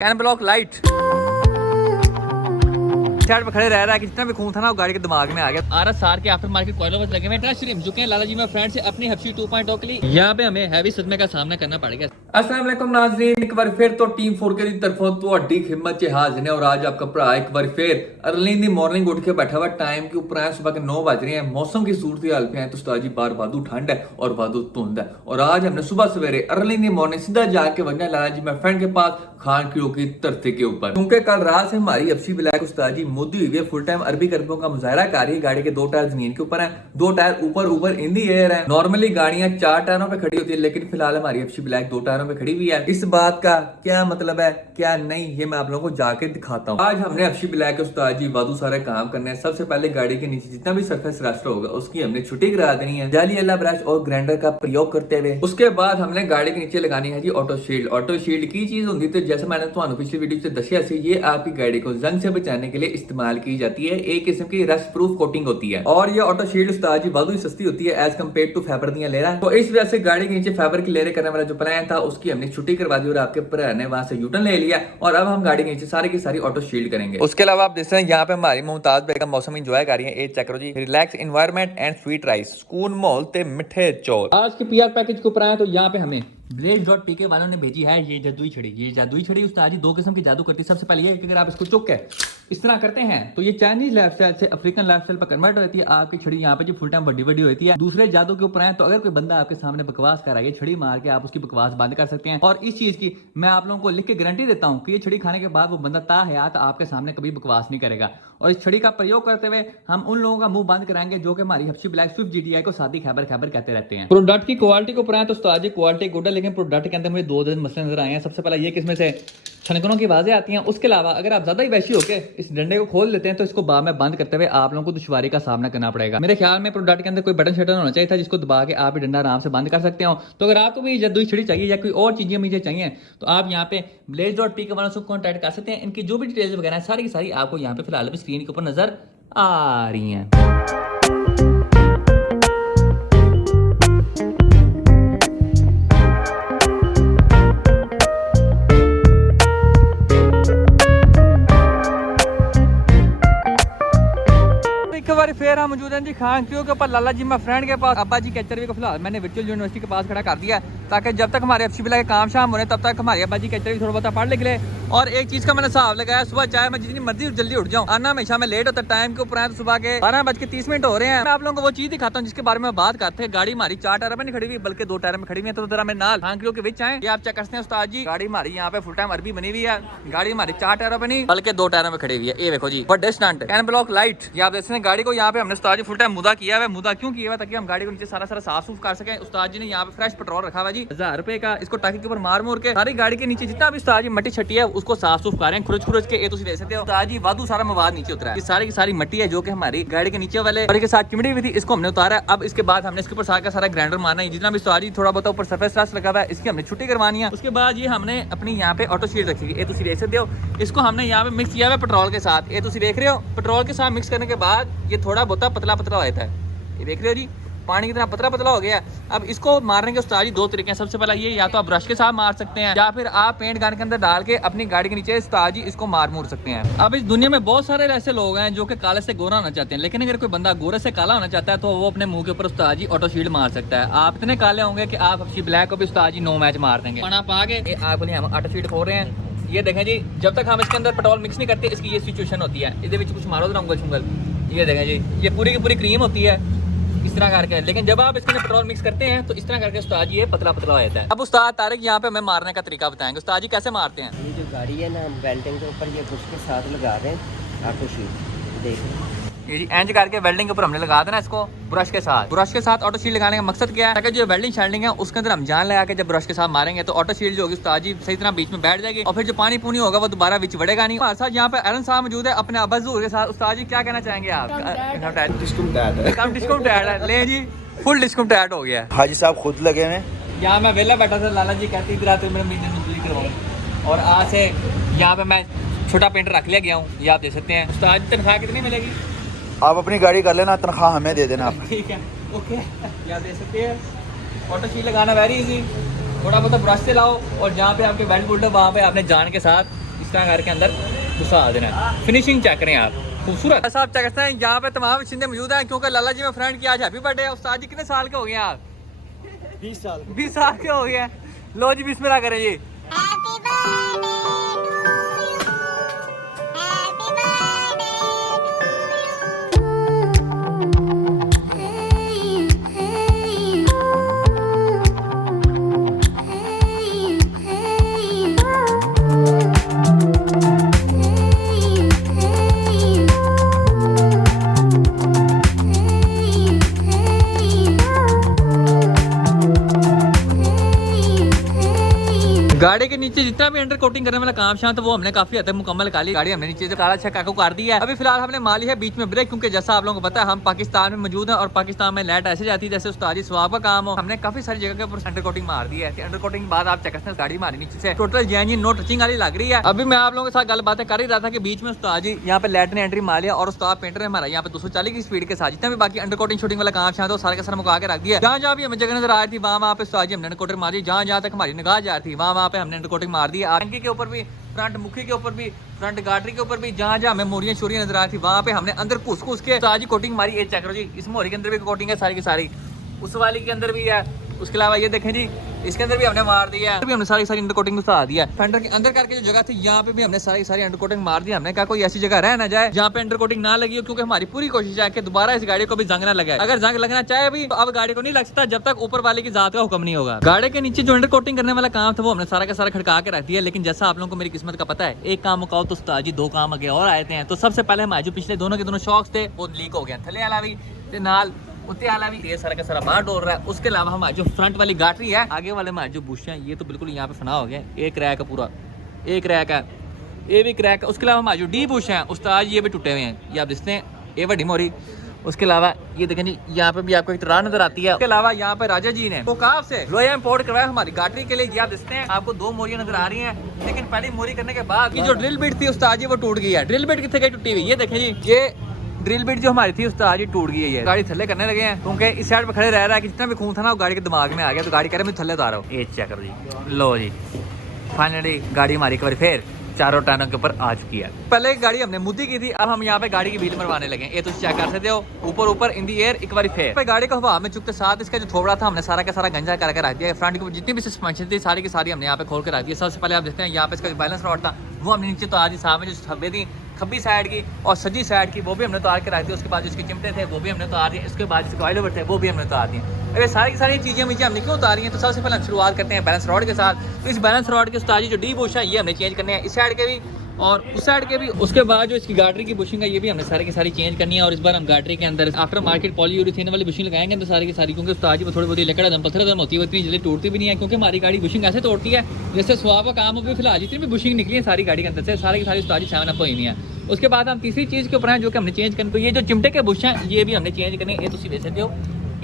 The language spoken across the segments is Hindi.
कैन ब्लॉक लाइट साइड पे खड़े रह रहा है कि जितना भी खून था ना वो गाड़ी के दिमाग में आ गया। आरएस सार के आफ्टर मार्केट कोयलों में लगे हुए ट्रस्ट रिम झुके हैं लाला जी में फ्रेंड से अपनी हफ्सी 2.0 के लिए यहाँ पे हमें हैवी सदमे का सामना करना पड़ेगा। अस्सलाम वालेकुम नाज़रीन, एक बार फिर तो टीम 4 के तरफों ਤੁਹਾਡੀ हिम्मत च हाजिर है और आज आपका भरा एक बार फिर अर्ली इन दी मॉर्निंग उठ के बैठा हुआ टाइम के ऊपर है, सुबह के 9 बज रहे हैं। मौसम की सूरत हाल पे है तो उस्ताद जी बाहर वादू ठंड है और वादू धुंध है और आज हमने सुबह सवेरे अर्ली इन दी मॉर्निंग सीधा जाके वजना लाला जी में फ्रेंड के पास खान किलो की धरती के ऊपर, क्योंकि कल रात से हमारी हफ्सी ब्लैक उस्ताद जी मोदी हुई है। फुल टाइम अरबी करबों का मुजाहरा कर रही है। गाड़ी के 2 टायर जमीन के ऊपर है, 2 टायर ऊपर इन दी एयर है। नॉर्मली गाड़ियां 4 टायरों पे खड़ी होती है, लेकिन फिलहाल हमारी हफ्सी ब्लैक 2 टायरों पे खड़ी हुई है। इस बात का क्या मतलब है क्या नहीं, ये मैं आप लोगों को जाके दिखाता हूँ। आज हमने हफ्सी ब्लैक के उस्ताद जी वादू सारे काम करने हैं। सबसे पहले गाड़ी के नीचे जितना भी सरफेस रास्टर होगा उसकी हमने छुट्टी करा देनी है जाली अल्लाह ब्रश और ग्राइंडर का प्रयोग करते हुए। उसके बाद हमने गाड़ी के नीचे लगानी है जी ऑटो शील्ड। ऑटो शील्ड की चीज होती है, जैसे मैंने तुम्हारा पिछली वीडियो से दसिया से, ये आपकी गाड़ी को जंग से बचाने के लिए इस्तेमाल की जाती है। एक किस्म की रस्ट प्रूफ कोटिंग होती है और ये ऑटो शील्ड उस्ताद जी वादू सस्ती होती है एज कम्पेयर टू फाइबर दियां ले रहा है। तो इस वजह से गाड़ी के नीचे फाइबर की लेयर करने वाला जो प्लान था उसकी हमने छुट्टी करवा दी और आपके भरा ने वहां से यूटर्न ले लिया और अब हम गाड़ी के नीचे सारी की सारी ऑटो शील्ड करेंगे। उसके अलावा आप देख रहे हैं यहाँ पे हमारी मुमताज बेगम मौसम एंजॉय कर रही है। ए चेक करो जी, relax environment and sweet rice, सुकून माहौल ते मिठे चौल। आज के पीआर पैकेज के ऊपर आए तो यहाँ पे हमें blaze.pk वालों ने भेजी है ये जादुई छड़ी। ये जादुई छड़ी उस्ताद जी 2 किस्म की जादू करती है। सबसे पहले ये कि अगर आप इसको चुक के इस तरह करते हैं तो ये चाइनीज लाइफस्टाइल से अफ्रीकन लाइफस्टाइल पर कन्वर्ट होती है। आपकी छड़ी यहाँ पे जो फुल टाइम बड़ी होती है। दूसरे जादू के ऊपर आए तो अगर कोई बंदा आपके सामने बकवास कर रहा है, ये छड़ी मार के आप उसकी बकवास बंद कर सकते हैं। और इस चीज की मैं आप लोगों को लिख के गारंटी देता हूँ कि ये छड़ी खाने के बाद वो बंदा ताहयात आपके सामने कभी बकवास नहीं करेगा। और इस छड़ी का प्रयोग करते हुए हम उन लोगों का मुंह बंद कराएंगे जो कि हमारी हफ्सी ब्लैक स्विफ्ट जीटीआई को सादी खैबर कहते रहते हैं। प्रोडक्ट की क्वालिटी को ऊपर आए तो उस्ताद जी क्वालिटी गुड है, लेकिन प्रोडक्ट के अंदर मुझे 2 मसले नजर आए हैं। सबसे पहला ये कि इसमें से छनकनों की आवाजें आती हैं। उसके अलावा अगर आप ज्यादा ही वैशी होके इस डंडे को खोल लेते हैं तो इसको बाद में बंद करते हुए आप लोगों को दुश्वारी का सामना करना पड़ेगा। मेरे ख्याल में प्रोडक्ट के अंदर कोई बटन शटन होना चाहिए था जिसको दबा के आप डंडा आराम से बंद कर सकते हो। तो अगर आपको भी जादुई छड़ी चाहिए या कोई और चीजें मुझे चाहिए तो आप यहाँ पे blaze.pk वालों से कॉन्टैक्ट कर सकते हैं। इनकी जो भी डिटेल्स वगैरह है सारी की सारी आपको यहाँ पे फिलहाल स्क्रीन के ऊपर नजर आ रही हैं। फिर हम मौजूद हैं जी खान क्यों के ऊपर लाला जी में फ्रेंड के पास। अब्बा जी कैचरवी को फिलहाल मैंने वर्चुअल यूनिवर्सिटी के पास खड़ा कर दिया ताकि जब तक हमारे हफ्सी ब्लैक के काम शाम होने तब तक हमारे अब्बा जी कैचरवी थोड़ा बहुत पढ़ लिख ले। और एक चीज का मैंने हिसाब लगाया, सुबह चाहे मैं जितनी मर्जी जल्दी उठ जाऊँ, आना हमेशा मैं लेट होता टाइम के ऊपर आया तो सुबह के 12:30 हो रहे हैं। मैं आप लोगों को वो चीज दिखाता हूँ जिसके बारे में बात करते हैं। गाड़ी हमारी 4 टायर में नहीं खड़ी हुई बल्कि 2 टायर में खड़ी हुई है। तो जरा मेरे नाल खान क्यों के बीच आए, ये आप चेक करते हैं उस्ताद जी। गाड़ी हमारी यहाँ पे फुल टाइम अरबी बनी हुई है। गाड़ी हमारी 4 टायरों में नहीं बल्कि 2 टायरों में खड़ी हुई है। ये देखो जी बड़े स्टंट कैन ब्लॉक लाइट। ये आप देखते हैं गाड़ी को यहाँ पे हमने उस्ताद जी फुल टाइम मुदा किया है। मुदा क्यों किया हुआ ताकि हम गाड़ी को नीचे सारा साफ सूफ कर सके। उस्ताद जी ने यहाँ पे फ्रेश पेट्रोल रखा हुआ जी 1000 रुपए का। इसको टाकी के ऊपर मार के सारी गाड़ी के नीचे जितना भी उस्ताद जी मट्टी छट्टी है उसको साफ सूफ कर रहे हैं खुरच के। ये देख सकते हो उस्ताद जी वादू सारा मवाद नीचे उतरा है। ये सारी की सारी मट्टी है जो कि हमारी गाड़ी के नीचे वाले गाड़ी के साथ चिमड़ी हुई थी, इसको हमने उतारा है। अब इसके बाद हमने इसके ऊपर सारा का सारा ग्राइंडर मारना है। जितना भी उस्ताद जी थोड़ा बहुत ऊपर सरफेस रास लगा हुआ है इसकी हमने छुट्टी करवानी है। उसके बाद ये हमने अपनी यहाँ पे ऑटो शील्ड रखी है। ये तुम देख सकते हो, इसको हमने यहाँ पे मिक्स किया हुआ पेट्रोल के साथ। ये तुम देख रहे हो पेट्रोल के साथ मिक्स करने के बाद ये थोड़ा बहुत पतला हो जाता है। ये देख रहे हो जी पानी कितना पतला हो गया। अब इसको मारने के उस्ताद जी 2 तरीके हैं। सबसे पहला ये, या तो आप ब्रश के साथ मार सकते हैं या फिर आप पेंट गन के अंदर डाल के अपनी गाड़ी के नीचे उस्ताद जी इसको मार सकते हैं। अब इस दुनिया में बहुत सारे ऐसे लोग हैं जो कि काले से गोरा होना चाहते हैं, लेकिन अगर कोई बंदा गोरे से काला होना चाहता है तो वो अपने मुंह के ऊपर उस्ताद जी ऑटो शील्ड मार सकता है। आप इतने काले होंगे कि आप हफ्सी ब्लैक को भी उस्ताद जी 9 मैच मार देंगे। आप आगे आपके लिए हम ऑटो शील्ड खोल रहे हैं। ये देखें जी, जब तक हम इसके अंदर पेट्रोल मिक्स नहीं करते इसकी ये सिचुएशन होती है। इसके कुछ मारो ना उंगल। ये देखें जी, ये पूरी की पूरी क्रीम होती है इस तरह करके। लेकिन जब आप इसके अंदर पेट्रोल मिक्स करते हैं तो इस तरह करके उस्ताद जी ये पतला हो जाता है। अब उस्ताद तारिक यहाँ पे हमें मारने का तरीका बताएंगे। उस्ताद जी कैसे मारते हैं? ये जो गाड़ी है ना हम वेल्डिंग के ऊपर ये ब्रश के साथ लगा रहे हैं ऑटो शील्ड। देख ये जी एंज करके वेल्डिंग के ऊपर हमने लगा देना इसको ब्रश के साथ। ऑटो शील्ड लगाने का मकसद क्या है ताकि जो वेल्डिंग शेल्डिंग है उसके अंदर हम जान लगा के जब ब्रश के साथ मारेंगे तो ऑटो शील्ड जो होगी उस्ताद जी सही तरह बीच में बैठ जाएगी और फिर जो पानी पूनी होगा वो दोबारा बीच बढ़ेगा नहीं। हमारे साथ यहाँ पे अरन साहब मौजूद है अपने अब्बा ज़ूर के साथ। उस्ताद जी क्या कहना चाहेंगे आप? डिस्काउंट ऐड ले जी, फुल डिस्काउंट ऐड हो गया। हाजी साहब खुद लगे हुए। यहाँ मैं वेला बैठा था, लाला जी कहती इधर आते मेरे महीने कंप्लीट करवाऊँ और आज से यहाँ पे मैं छोटा पेंटर रख लिया गया हूँ। ये आप देख सकते हैं। उस्ताद जी तनख्वाह कितनी मिलेगी? आप अपनी गाड़ी कर लेना, तनख्वाह हमें दे देना। ठीक है, ओके। ये आप देख सकते हैं ऑटो शील्ड लगाना वेरी इजी। थोड़ा बहुत ब्रश से लाओ और जहाँ पे आपके बेल्ट बुल्ट है वहाँ पे आपने जान के साथ इस तरह करके अंदर घुसा देना है। फिनिशिंग चेक करें आप, खूबसूरत साहब चेक करते हैं। यहाँ पे तमाम शिंदे मौजूद हैं क्योंकि लाला जी में फ्रेंड की आज हैप्पी बर्थडे है। उस्ताद जी कितने साल के हो गए आप? 20 साल के हो गए हैं। लो जी बिस्मिल्लाह करें जी। गाड़ी के नीचे जितना भी अंडर कोटिंग करने वाला काम शाम तो वो हमने काफी हद तक मुकम्मल कर ली। गाड़ी हमने नीचे से काला छक्का को कर दिया है। अभी फिलहाल हमने माली है बीच में ब्रेक, क्योंकि जैसा आप लोगों को पता है हम पाकिस्तान में मौजूद हैं और पाकिस्तान में लाइट ऐसे जाती है जैसे उस्तादी स्वाब का काम हो। हमने काफी सारी जगह के ऊपर अंडर कोटिंग मार दी है। अंडर कोटिंग के बाद आप चेक करते हैं गाड़ी मारी नीचे से टोटल जैन नो टचिंग वाली लग रही है। अभी मैं आप लोगों के साथ गल बातें कर ही रहा था कि बीच में उस्ताद जी यहाँ पे लाइट ने एंट्री मार लिया और उस्ताद पेंटर ने हमारा यहाँ पे 240 की स्पीड के साथ जितना भी बाकी अंडर कोटिंग शूटिंग वाला काम शायद सारे का सारा मुका के रख दिया। जहाँ भी हमें जगह नजर आ रही थी वहाँ पे उस्ताद जी हमने अंडर कोटिंग मारी। जहाँ तक हमारी निगाह जा रही थी वहाँ पे हमने अंडर कोटिंग मार दी। टंकी के ऊपर भी, फ्रंट मुखी के ऊपर भी, फ्रंट गाटरी के ऊपर भी, जहाँ हमें मोरियां शोरियां नजर आ रही थी वहाँ पे हमने अंदर घुस के ताजी कोटिंग मारी। ये चेक करो जी, इस मोरी के अंदर भी कोटिंग है सारी की सारी, उस वाली के अंदर भी है। उसके अलावा ये देखें जी, इसके अंदर भी हमने मार दिया है। हमने सारी अंडर कोटिंग घुसा दिया है। फेंडर के अंदर करके जो जगह थी यहाँ पे भी हमने सारी अंडर कोटिंग मार दी। हमने कहा कोई ऐसी जगह रह ना जाए जहाँ पे अंडर कोटिंग ना लगी हो, क्योंकि हमारी पूरी कोशिश है कि दोबारा इस गाड़ी को भी जंग ना लगे। अगर जंग लगना चाहे भी तो अब गाड़ी को नहीं लग सकता जब तक ऊपर वाले की जात का हुक्म नहीं होगा। गाड़ी के नीचे जो अंडर कोटिंग करने वाला काम था वो हमने सारा का सारा खड़का के रख दिया। लेकिन जैसा आप लोगों को मेरी किस्मत का पता है, एक काम मुकाओ तो उस्ताद जी 2 काम आगे और आए थे। तो सबसे पहले हमारे जो पिछले दोनों के दोनों शॉक्स थे वो लीक हो गया, थले वाला भी नाल उत्ते वाला भी, ये सारा का सारा बाहर डोल रहा है। उसके अलावा हमारी जो फ्रंट वाली गाटरी है, आगे वाले हमारे जो बुश हैं, ये तो बिल्कुल यहाँ पे फना हो गया। एक क्रैक है पूरा, एक क्रैक है, ये भी क्रैक है। उसके अलावा हमारे जो डी बुश हैं उस्ताद ये भी टूटे हुए हैं, ये आप देखते हैं, ये बड़ी मोरी। उसके अलावा ये देखें जी, यहाँ पे भी आपको एक तरार नजर आती है। उसके अलावा यहाँ पे राजा जी ने कोकाफ से लोया इंपोर्ट करवाया हमारी गाटरी के लिए। ये आप देखते हैं, आपको 2 मोरियां नजर आ रही हैं। लेकिन पहली मोरी करने के बाद की जो ड्रिल बिट थी उस्ताद जी वो टूट गई है। ड्रिल बिट कितने गई टूटी हुई, ये देखें जी, ये ड्रिल बिट जो हमारी थी उस्ताद जी टूट गई है। गाड़ी थल्ले करने लगे हैं क्योंकि इस साइड पे खड़े रह रहा है कि जितना भी खून था ना वो गाड़ी के दिमाग में आ गया। तो गाड़ी कह रहे मैं थल्ले उतार रहा हूँ। ये चेक करो जी, लो जी, फाइनली गाड़ी हमारी एक बार फिर चारों टायरों के ऊपर आ चुकी है। पहले गाड़ी हमने मुद्दी की थी, अब हम यहाँ पे गाड़ी की व्हील मरवाने लगे। ये तो चेक कर सकते हो, ऊपर इन दी एयर एक बार फिर गाड़ी को हवा में चुकते साथ इसका जो थोड़ा था हमने सारा का सारा गंजा करके रख दिया। फ्रंट की जितनी भी सस्पेंशन थी सारी की सारी हमने यहाँ पे खोल के रख दिया। सबसे पहले आप देखते हैं यहाँ पे इसका बैलेंस रॉड था वो हमने नीचे तो आज सामने जो थब्बे थी खब्बी साइड की और सजी साइड की वो भी हमने उतार के रख दी। उसके बाद जिसके चिमटे थे वो भी हमने उतार दिए। उसके बाद जिसके ऑयल ओवर थे वो भी हमने उतार दिए। अरे सारी की सारी चीज़ें मुझे हमने क्यों उतारी हैं, तो सबसे पहले हम शुरुआत करते हैं बैलेंस रॉड के साथ। तो इस बैलेंस रॉड के उस्ताद जी जो डी बुश है ये हमने चेंज करने हैं, इस साइड के भी और उस साइड के भी। उसके बाद जो इसकी गाटरी की बुशिंग है ये भी हमने सारी की सारी चेंज करनी है। और इस बार हम गाटरी के अंदर आफ्टर मार्केट पॉलीयूरेथेन वाली बुशिंग लगाएंगे तो सारी की सारी, क्योंकि उस्ताद जी वो थोड़ी बहुत लकड़ा दम पत्थर दम होती है, इतनी जल्दी टूटती भी नहीं है। क्योंकि हमारी गाड़ी बुशिंग ऐसे तोड़ती है जैसे स्वाब का काम हो। भी फिलहाल जितनी भी बुशिंग निकली है सारी गाड़ी के अंदर से सारी की सारी उस्ताद जी 7 अप हुई नहीं है। उसके बाद हम तीसरी चीज़ के ऊपर हैं जो कि हमने चेंज करनी, तो ये जो चिमटे के बुश हैं ये भी हमने चेंज करने। ये तुम देख सकते हो,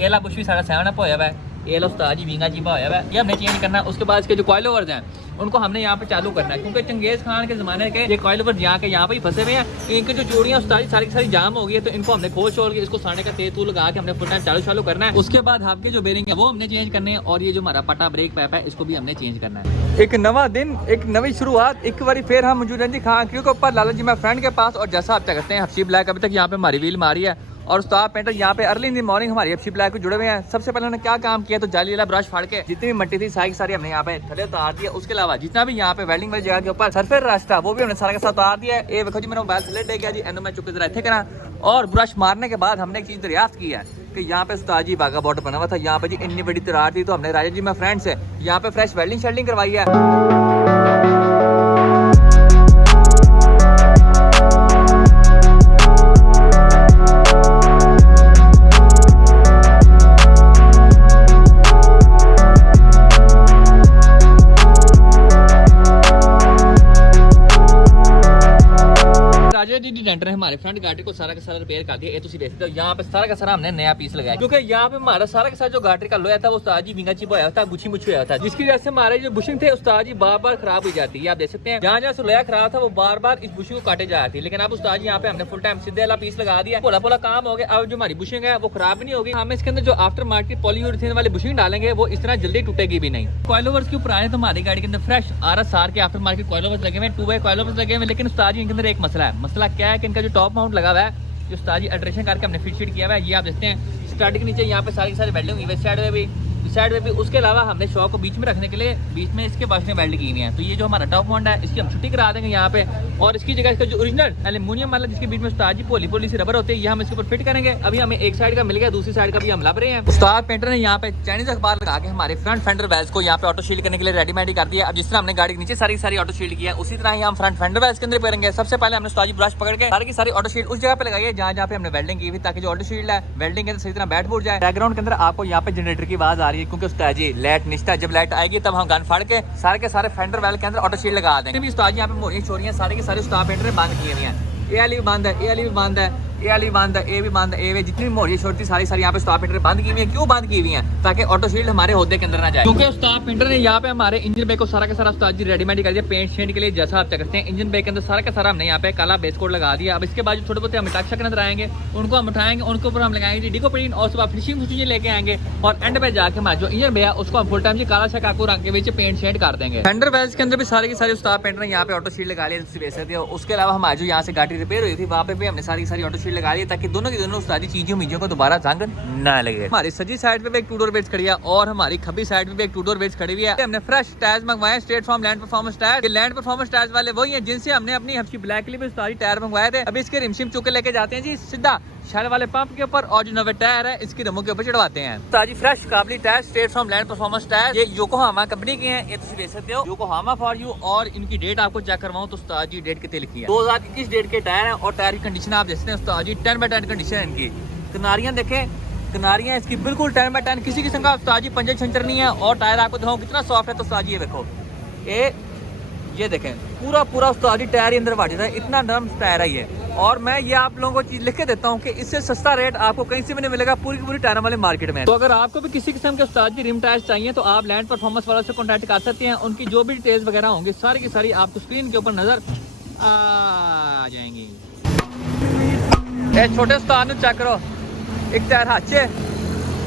एला बुश भी सारा 7 अप होया हुआ है, एला उस्ताद जी विंगा जीबा होया हुआ है, ये हमने चेंज करना है। उसके बाद इसके जो कॉइल ओवर्स हैं उनको हमने यहाँ पे चालू करना है, क्योंकि चंगेज खान के ज़माने के ये कॉइल ओवर यहाँ पे ही फंसे हुए हैं। इनके जो जोड़ियाँ उस्ताद जी सारी की सारी जाम हो गई है, तो इनको हमने खोल छोड़ के इसको साने का तेल तूल लगा के हमने फुल टाइम चालू करना है। उसके बाद आपके जो बेरिंग है वो हमने चेंज करने हैं और ये जो हमारा पटा ब्रेक पैप है इसको भी हमने चेंज करना है। एक नवा दिन, एक नवी शुरुआत, एक बार फिर हम मौजूद हैं जी खान के ऊपर लाला जी मैं फ्रेंड के पास। और जैसा आप क्या करते हैं हफ्सी ब्लैक अभी तक यहाँ पे हमारी व्हील मारी है और उस्ताद पेंटर यहाँ पे अर्ली इन दी मॉर्निंग हमारी हफ्सी ब्लैक को जुड़े हुए हैं। सबसे पहले उन्होंने क्या काम किया, तो जाली वाला ब्रश फाड़ के जितनी भी मट्टी थी सारी सारी हमने यहाँ पे थले उतार दिया। उसके अलावा जितना भी यहाँ पे वेल्डिंग वाली जगह के ऊपर सरफेस रास्ता वो भी हमने सारा का साथ उतार दिया। ये देखो जी मेरा मोबाइल थले डे गया जी, एनो मैं चुके जरा इतने करा। और ब्रश मारने के बाद हमने एक चीज़ दरियाफ्त की है कि यहाँ पे उस्ताद जी बागा बॉर्डर बना हुआ था, यहाँ पे जी इतनी बड़ी तरार थी, तो हमने राजा जी मैं फ्रेंड से यहाँ पे फ्रेश वेल्डिंग शेल्डिंग करवाई है। ये जी डेंटर है हमारे फ्रंट गाड़ी को सारा का सारा रिपेयर कर दिया। ये तुसी देख सकते हो यहाँ पे सारा का सारा हमने नया पीस लगाया, क्योंकि यहाँ पे हमारा सारा का सारा जो गाड़ी का लोया था वो उस्ताद जी विंगा चिप होया था, गुछी मुछी होया था, जिसकी वजह से हमारे जो बुशिंग थे उस्ताद जी बार बार खराब हो जाती है। आप देख सकते हैं जहाँ जहाँ से लोया खराब था वो बार बार इस बुशिंग को काटे जा रही थी, लेकिन अब उस्ताद जी यहाँ पे हमने फुल टाइम सीधे वाला पीस लगा दिया, पोला पोला काम हो गया। अब जो हमारी बुशिंग है वो खराब नहीं होगी। हम इसके अंदर जो आफ्टर मार्केट पॉलीयूरेथेन वाली बुशिंग डालेंगे वो इस तरह जल्दी टूटेगी भी नहीं। कॉइल ओवर्स के ऊपर आए तो हमारी गाड़ी के अंदर फ्रेश RS के आफ्टर मार्केट कॉइल ओवर्स लगे हुए, 2 कॉइल ओवर्स लगे हुए, लेकिन उस्ताद जी इनके अंदर एक मसला है। मसला क्या है कि इनका जो टॉप माउंट लगा हुआ है, जो उस्ताद जी अल्ट्रेशन करके हमने फिट किया हुआ है, ये आप देखते हैं स्टार्ट के नीचे यहाँ पे सारी सारी वेल्डिंग हुई है, साइड में भी साइड में भी। उसके अलावा हमने शॉक को बीच में रखने के लिए बीच में इसके पास में वेल्ड की हुई है। तो ये जो हमारा टॉप माउंट है इसकी हम छुट्टी करा देंगे यहाँ पे, और इसकी जगह इसका जो ओरिजिनल एल्यूमिनियम वाला जिसके बीच में उस्ताद जी पोली पोली से रबर होते हैं, ये हम इसके ऊपर फिट करेंगे। अभी हमें एक साइड का मिल गया, दूसरी साइड का भी हम लब रहे हैं। उस्ताद पेंटर ने यहाँ पे चाइनीज अखबार लगा के हमारे फ्रंट फेंडर वेल्स को यहाँ पे ऑटो शील्ड करने के लिए रेडीमेड कर दिया। अब जिस तरह हमने गाड़ी के नीचे सारी सारी ऑटो शील्ड किया, उसी तरह ही हम फ्रंट फेंडर वेल्स के अंदर करेंगे। सबसे पहले हमने उस्ताद जी ब्रश पकड़ के सारी की सारी ऑटो शील्ड उस जगह पे लगाई है जहाँ जहाँ पे हमने वेल्डिंग की हुई, ताकि जो ऑटो शील्ड है वेल्डिंग के अंदर सही तरह बैठ फूट जाए। बैकग्राउंड के अंदर आपको यहाँ पे जनरेटर की आवाज आ रही है, क्योंकि उस्ताद जी लाइट निश्चित, जब लाइट आएगी तब हम गन फाड़ के सारे फेंडर वेल के अंदर ऑटो शील्ड लगा देंगे। भी उस्ताद जी यहाँ पे मोरियां छोरियां सारे के सारे उस्ताद पेंटर ने बंद किए हुए हैं। ये वाली भी बंद है, ये वाली भी बंद है, ये वाली बंद है, ये भी बंद है, ये जितनी भी मोरियां छोटी सारी सारी यहाँ पे उस्ताद पेंटर बंद की हुई है। क्यों बंद की हुई है? ताकि ऑटो शील्ड हमारे होदे के अंदर ना जाए। क्योंकि उस्ताद पेंटर ने यहाँ पे हमारे इंजन बे को सारा का सारा उस्ताद जी रेडीमेड कर दिया पेंट शेंट के लिए। जैसा आप चेक करते हैं इंजन बे के अंदर सारा का सारा हमने यहाँ पे काला बेस कोड लगा दिया। अब इसके बाद जो छोटे मोटे हम टक्शक नजर आएंगे उनको हम उठाएंगे, उनके ऊपर हम लगाएंगे डिको पेंट, और उसके बाद फिनिशिंग चीजें लेके आएंगे, और एंड पे जाके हमारा जो इंजन बे है उसको हम फुल टाइम जी काला शकाकू रंग के बीच पेंट शेंट कर देंगे। फेंडर वेल्स के अंदर भी सारे के सारे उस्ताद पेंटर ने यहाँ पे ऑटो शील्ड लगा लिया, बेच सकते हो। उसके अलावा हमारी जो यहाँ से गाड़ी रिपेयर हुई थी वहाँ पे भी हमने सारी सारी ऑटो शील्ड लगा ली, ताकि दोनों की दोनों उस्तादी चीजों को दोबारा जंग ना लगे। हमारी सजी साइड पे भी एक 2 डोर बेस खड़ी है, और हमारी खब्बी साइड पे भी एक 2 डोर बेस खड़ी हुई है। हमने फ्रेश टायर्स मंगवाए straight from land performance tyre. Land performance tyres वाले वही हैं जिनसे हमने अपनी हफ्सी ब्लैक क्लिप सारी टायर मंगवाए थे। अभी इसके रिमशिम चुके लेके जाते हैं जी सीधा शहर वाले पंप के ऊपर, और जो नवे टायर है इसकी रमों के ऊपर चढ़वाते हैं। ताजी फ्रेश काबली tyre straight from land performance tyre, ये योकोहामा कंपनी के हैं, ये तुम देख सकते हो योकोहामा फॉर यू। और इनकी डेट आपको चेक करवाऊं तो उस्ताद जी डेट कितने लिखी है, 2021 डेट के टायर है। और टायर की कंडीशन आप देखते हैं उस्ताद जी 10/10 कंडीशन है इनकी। किनारियां देखें, किनारियां इसकी बिल्कुल 10/10, किसी किस्म का उस्ताद जी पंजर छंचर नहीं है। और टायर आपको दिखाऊं कितना सॉफ्ट है तो उस्ताद जी ये देखो, ये देखें पूरा पूरा उस्ताद जी टायर अंदर वाट है, इतना नरम टायर है ये। और मैं ये आप लोगों को चीज लिख के देता हूँ कि इससे सस्ता रेट आपको कहीं से भी नहीं मिलेगा पूरी की पूरी टायर वाले मार्केट में। तो अगर आपको भी किसी किस्म के उस्ताद जी रिम टायर्स चाहिए तो आप लैंड परफॉर्मेंस वालों से कॉन्टैक्ट कर सकते हैं। उनकी जो भी डिटेल्स वगैरह होंगी सारी की सारी आपको स्क्रीन के ऊपर नजर आ जाएंगी। छोटे उस्ताद ने चेक करो, एक टायर हाचे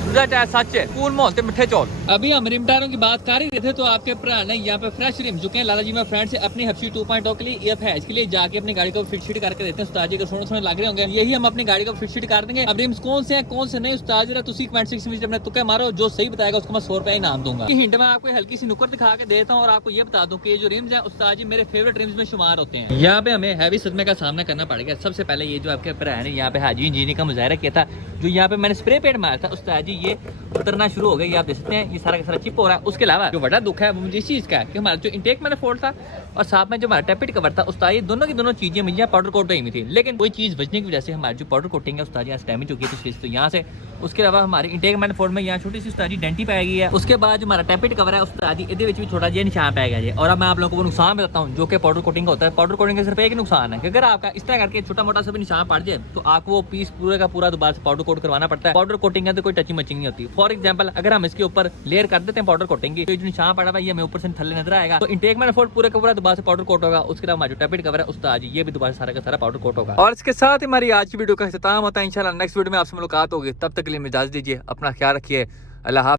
दूसरा टायर सच्चे कूल मोहते मिठे चौल। अभी हम रिम टायरों की बात कर ही रहे थे तो आपके भरा ने यहाँ पे फ्रेश रिम झुके हैं लाला जी में फ्रेंड से अपनी हफ्सी 2.0 के लिए एफ के लिए जाके अपनी गाड़ी को फिट शिट करके देते हैं। उस्ताद जी को सोने सोने लग रहे होंगे, यही हम अपनी गाड़ी को फिट शिट कर देंगे। अब रिम्स कौन से हैं कौन से नहीं उस्ताद जरा तुसी कमेंट सेक्शन में अपने तुक्के मारो, जो सही बताएगा उसको मैं 100 रुपया इनाम दूंगा। हिंट में आपको हल्की सी नुक्कड़ दिखा के देता हूँ और आपको ये बता दूं कि ये जो रिम्स हैं उस्ताद जी मेरे फेवरेट रिम्स में शुमार होते हैं। यहाँ पे हमें हैवी सदमे का सामना करना पड़ेगा। सबसे पहले ये जो आपके भरा ने यहाँ पे हाजी इंजीनियर का मुजाहरा किया था, जो यहाँ पे मैंने स्प्रे पेंट मारा था उस्ताद जी ये उतरना शुरू हो गई। आप देख सकते हैं ये सारा का सारा चिप हो रहा है। उसके अलावा जो बड़ा दुख है वो मुझे इस चीज़ का है कि हमारा जो इंटेक मैनिफोल्ड था और साथ में जो हमारा टैपिट कवर था उस्ताद ये दोनों की दोनों चीजें मुझे पाउडर कोट हुई थी, लेकिन कोई चीज़ बचने की वजह से हमारी जो पाउडर कोटिंग है उस्ताद यहाँ डैमेज हो गई है तो यहाँ से। उसके अलावा हमारे इंटेक मैनिफोल्ड में यहाँ छोटी सी उस्ताद जी डेंटी पाई गई है। उसके बाद जो हमारा टैपिट कवर है उस्ताद जी भी छोटा जिहा निशान पाया गया है। और अब मैं आप लोगों को वो नुकसान बताता हूँ जो कि पाउडर कोटिंग होता है। पाउडर कोटिंग का सिर्फ एक नुकसान है कि अगर आपका इस तरह करके छोटा मोटा सा भी निशान पड़ जाए तो आपको वो पीस पूरे का पूरा दोबारा से पाउडर कोट करवाना पड़ता है। पाउडर कोटिंग है तो कोई टचिंग मचिंग नहीं होती। फॉर एग्जाम्पल अगर हम इसके ऊपर लेयर कर देते हैं पाउडर कोटिंग की तो जो निशान पड़ा हुआ है ये हमें ऊपर से थल्ले नजर आएगा। तो इंटेक मैनिफोल्ड पूरे का पूरा दोबारा से पाउडर कोट होगा। उसके अलावा जो टैपिट कवर है उस्ताद जी ये भी दोबारा सारा का सारा पाउडर कोट होगा। और इसके साथ ही हमारी आज की वीडियो का इख्तिताम होता है। इंशाल्लाह नेक्स्ट वीडियो में आपसे मुलाकात होगी, तब तक के लिए इजाजत दीजिए, अपना ख्याल रखिए, अल्लाह हाफ़िज़।